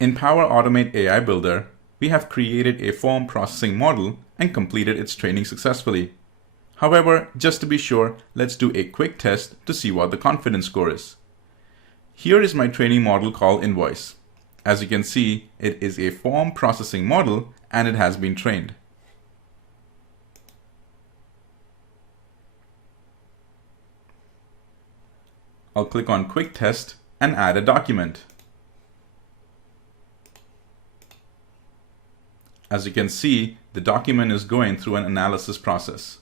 In Power Automate AI Builder, we have created a form processing model and completed its training successfully. However, just to be sure, let's do a quick test to see what the confidence score is. Here is my training model called Invoice. As you can see, it is a form processing model and it has been trained. I'll click on Quick Test and add a document. As you can see, the document is going through an analysis process.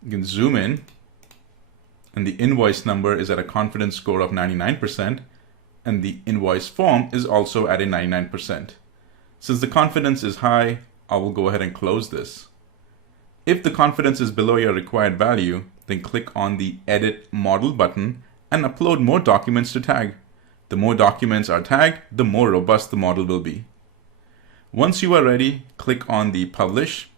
You can zoom in, and the invoice number is at a confidence score of 99%, and the invoice form is also at a 99%. Since the confidence is high, I will go ahead and close this. If the confidence is below your required value, then click on the Edit Model button and upload more documents to tag. The more documents are tagged, the more robust the model will be. Once you are ready, click on the Publish,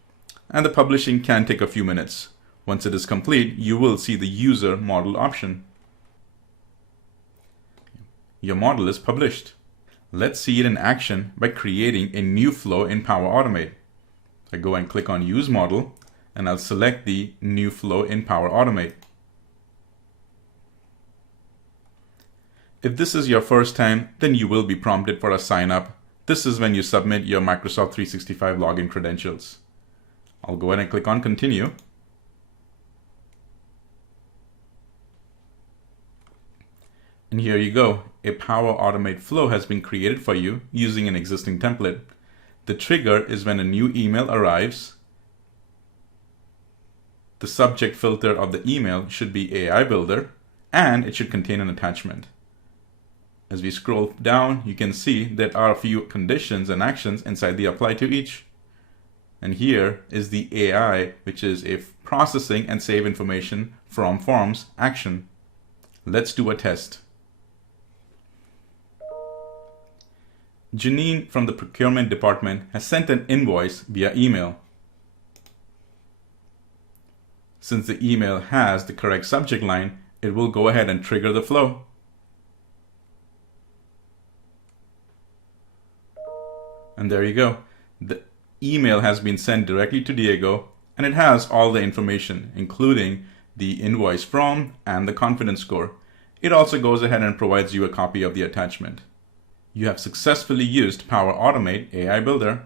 and the publishing can take a few minutes. Once it is complete, you will see the User Model option. Your model is published. Let's see it in action by creating a new flow in Power Automate. I go and click on Use Model, and I'll select the new flow in Power Automate. If this is your first time, then you will be prompted for a sign up. This is when you submit your Microsoft 365 login credentials. I'll go ahead and click on Continue. And here you go. A Power Automate flow has been created for you using an existing template. The trigger is when a new email arrives. The subject filter of the email should be AI Builder, and it should contain an attachment. As we scroll down, you can see there are a few conditions and actions inside the Apply to Each. And here is the AI, which is a processing and save information from forms action. Let's do a test. Janine from the procurement department has sent an invoice via email. Since the email has the correct subject line, it will go ahead and trigger the flow. And there you go. The email has been sent directly to Diego, and it has all the information, including the invoice from and the confidence score. It also goes ahead and provides you a copy of the attachment. You have successfully used Power Automate AI Builder.